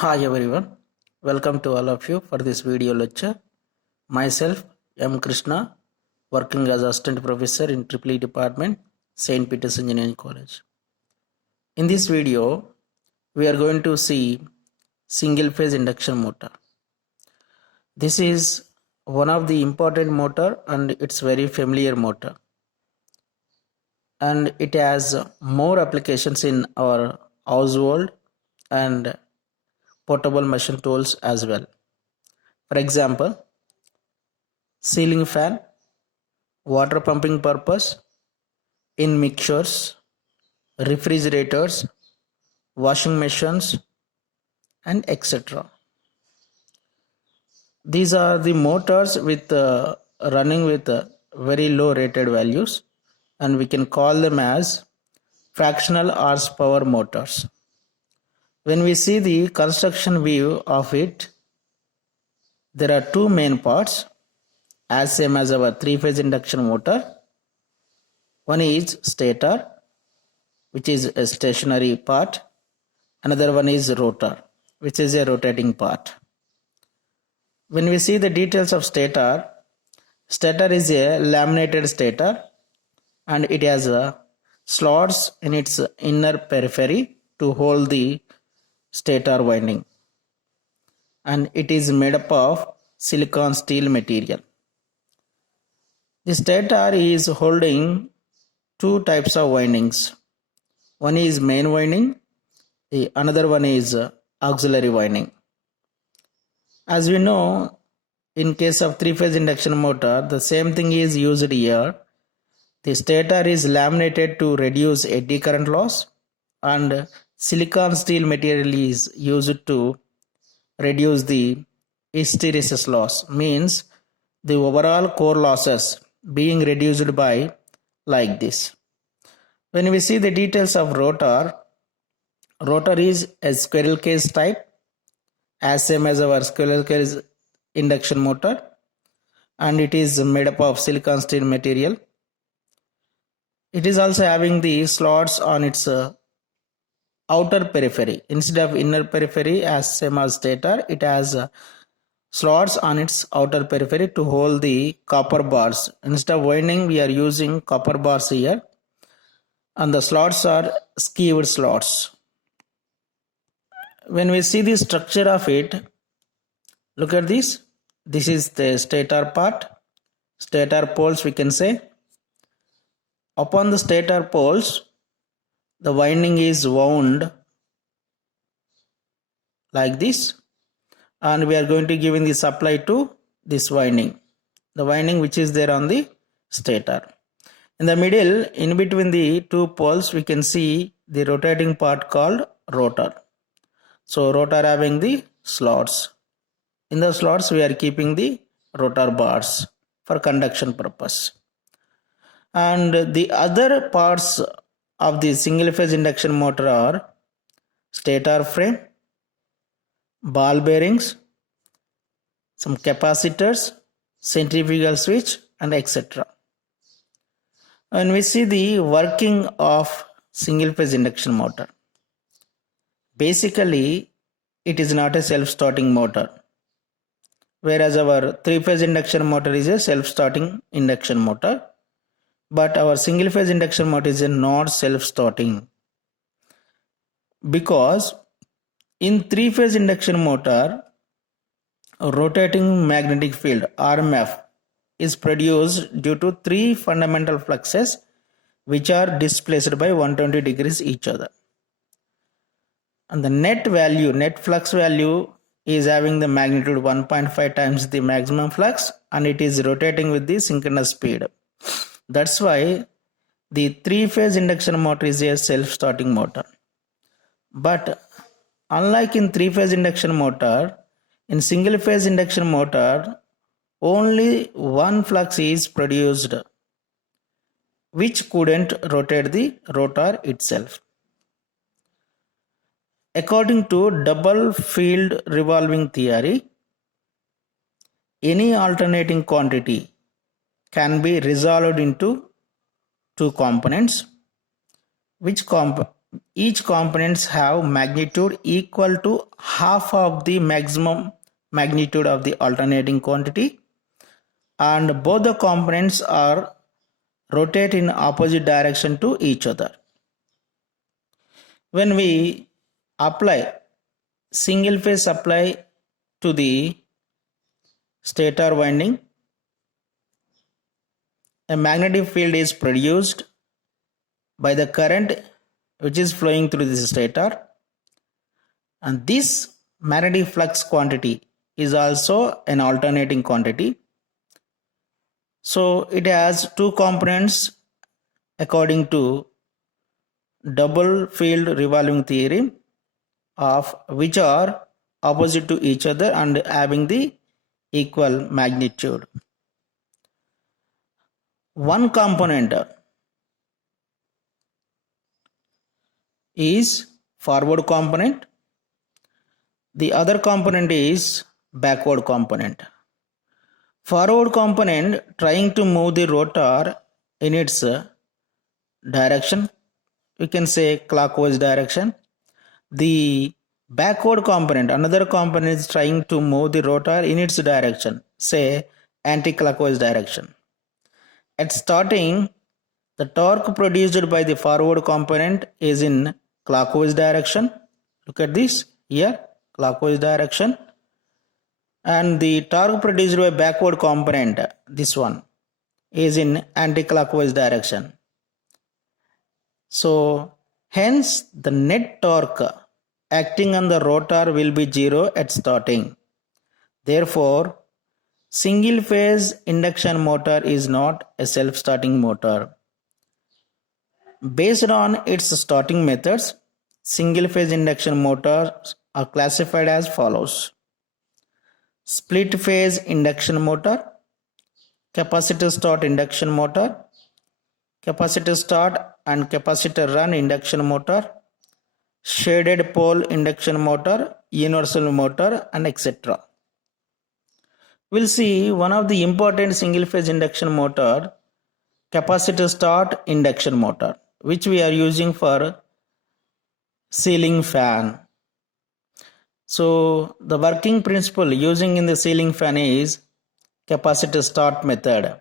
Hi everyone, welcome to all of you for this video lecture. Myself, M. Krishna, working as Assistant Professor in EEE Department, St. Peter's Engineering College. In this video, we are going to see single phase induction motor. This is one of the important motor and it's very familiar motor. And it has more applications in our household and portable machine tools as well. For example, ceiling fan, water pumping purpose, in mixers, refrigerators, washing machines, and etc. These are the motors with running with very low rated values, and we can call them as fractional horsepower motors. When we see the construction view of it, there are two main parts, as same as our three-phase induction motor. One is stator, which is a stationary part. Another one is rotor, which is a rotating part. When we see the details of stator, stator is a laminated stator and it has slots in its inner periphery to hold the stator winding, and it is made up of silicon steel material. The stator is holding two types of windings. One is main winding, the another one is auxiliary winding. As we know, in case of three-phase induction motor, the same thing is used here. The stator is laminated to reduce eddy current loss, and silicon steel material is used to reduce the hysteresis loss, means the overall core losses being reduced by like this. When we see the details of rotor, rotor is a squirrel cage type, as same as our squirrel cage induction motor, and it is made up of silicon steel material. It is also having the slots on its outer periphery. Instead of inner periphery as same as stator, it has slots on its outer periphery to hold the copper bars. Instead of winding, we are using copper bars here, and the slots are skewed slots. When we see the structure of it, look at this. This is the stator part, stator poles we can say. Upon the stator poles, the winding is wound like this, and we are going to give in the supply to this winding, the winding which is there on the stator. In the middle, in between the two poles, we can see the rotating part called rotor. So rotor having the slots. In the slots, we are keeping the rotor bars for conduction purpose. And the other parts of the single phase induction motor are stator frame, ball bearings, some capacitors, centrifugal switch, and etc. When we see the working of single phase induction motor, basically it is not a self-starting motor, whereas our three-phase induction motor is a self-starting induction motor, but our single-phase induction motor is a not self-starting, because in three-phase induction motor, rotating magnetic field RMF is produced due to three fundamental fluxes which are displaced by 120 degrees each other, and the net flux value is having the magnitude 1.5 times the maximum flux, and it is rotating with the synchronous speed. That's why the three-phase induction motor is a self-starting motor. But unlike in three-phase induction motor, in single-phase induction motor, only one flux is produced, which couldn't rotate the rotor itself. According to double field revolving theory, any alternating quantity can be resolved into two components, which each components have magnitude equal to half of the maximum magnitude of the alternating quantity, and both the components are rotate in opposite direction to each other. When we apply single phase supply to the stator winding, a magnetic field is produced by the current which is flowing through this stator, and this magnetic flux quantity is also an alternating quantity. So it has two components according to double field revolving theorem, of which are opposite to each other and having the equal magnitude. One component is forward component, the other component is backward component. Forward component trying to move the rotor in its direction, we can say clockwise direction. The backward component, another component, is trying to move the rotor in its direction, say anti-clockwise direction. At starting, the torque produced by the forward component is in clockwise direction. Look at this here, clockwise direction. And the torque produced by backward component, this one, is in anti-clockwise direction. So hence the net torque acting on the rotor will be 0 at starting. Therefore, single phase induction motor is not a self-starting motor. Based on its starting methods, single phase induction motors are classified as follows: split phase induction motor, capacitor start induction motor, capacitor start and capacitor run induction motor, shaded pole induction motor, universal motor, and etc. We'll see one of the important single phase induction motor, capacitor start induction motor, which we are using for ceiling fan. So the working principle using in the ceiling fan is capacitor start method.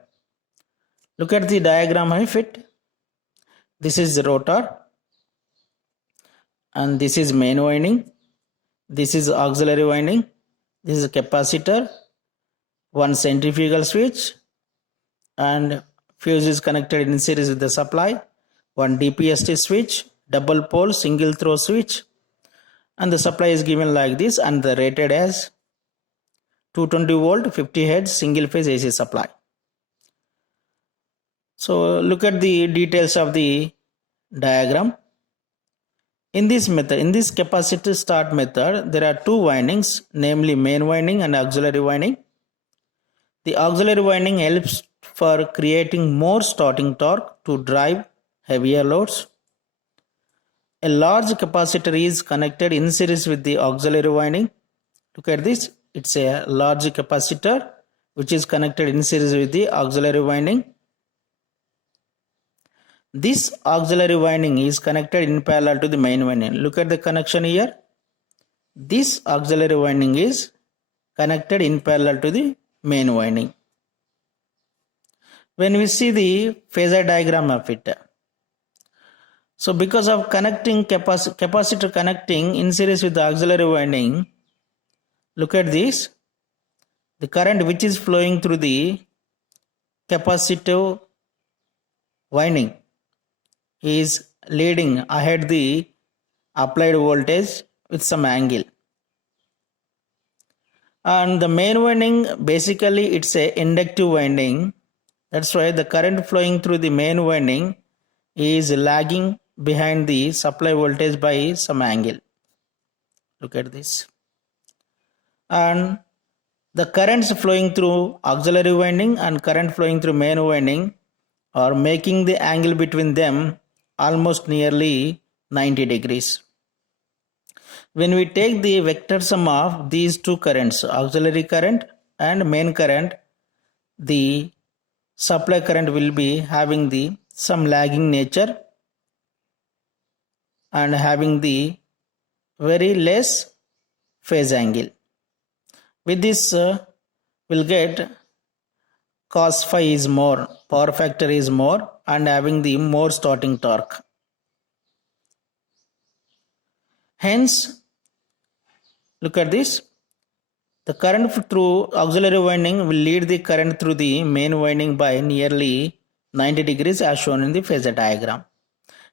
Look at the diagram I fit. This is the rotor and this is main winding. This is auxiliary winding. This is a capacitor, one centrifugal switch, and fuse is connected in series with the supply, one DPST switch, double pole single throw switch, and the supply is given like this, and the rated as 220 volt 50 hertz single phase AC supply. So look at the details of the diagram. In this method, in this capacitor start method, there are two windings, namely main winding and auxiliary winding. The auxiliary winding helps for creating more starting torque to drive heavier loads. A large capacitor is connected in series with the auxiliary winding. Look at this, it's a large capacitor which is connected in series with the auxiliary winding. This auxiliary winding is connected in parallel to the main winding. Look at the connection here. This auxiliary winding is connected in parallel to the main winding. When we see the phasor diagram of it, so because of connecting capacitor connecting in series with the auxiliary winding, look at this, the current which is flowing through the capacitive winding is leading ahead the applied voltage with some angle. And the main winding, basically it's a inductive winding. That's why the current flowing through the main winding is lagging behind the supply voltage by some angle. Look at this. And the currents flowing through auxiliary winding and current flowing through main winding are making the angle between them almost nearly 90 degrees. When we take the vector sum of these two currents, auxiliary current and main current, the supply current will be having the some lagging nature. and having the very less phase angle. With this, we'll get cos phi is more, power factor is more, and having the more starting torque. Hence, look at this. The current through auxiliary winding will lead the current through the main winding by nearly 90 degrees as shown in the phasor diagram.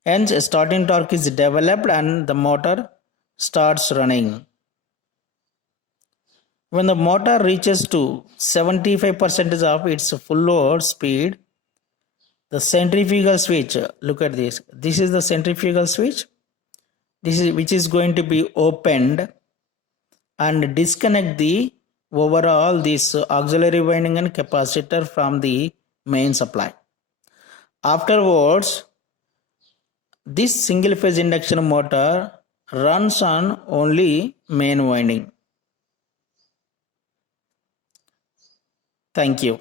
Hence, a starting torque is developed and the motor starts running. When the motor reaches to 75% of its full load speed, the centrifugal switch, look at this. This is the centrifugal switch. Which is going to be opened and disconnect the overall this auxiliary winding and capacitor from the main supply. Afterwards, this single phase induction motor runs on only main winding. Thank you.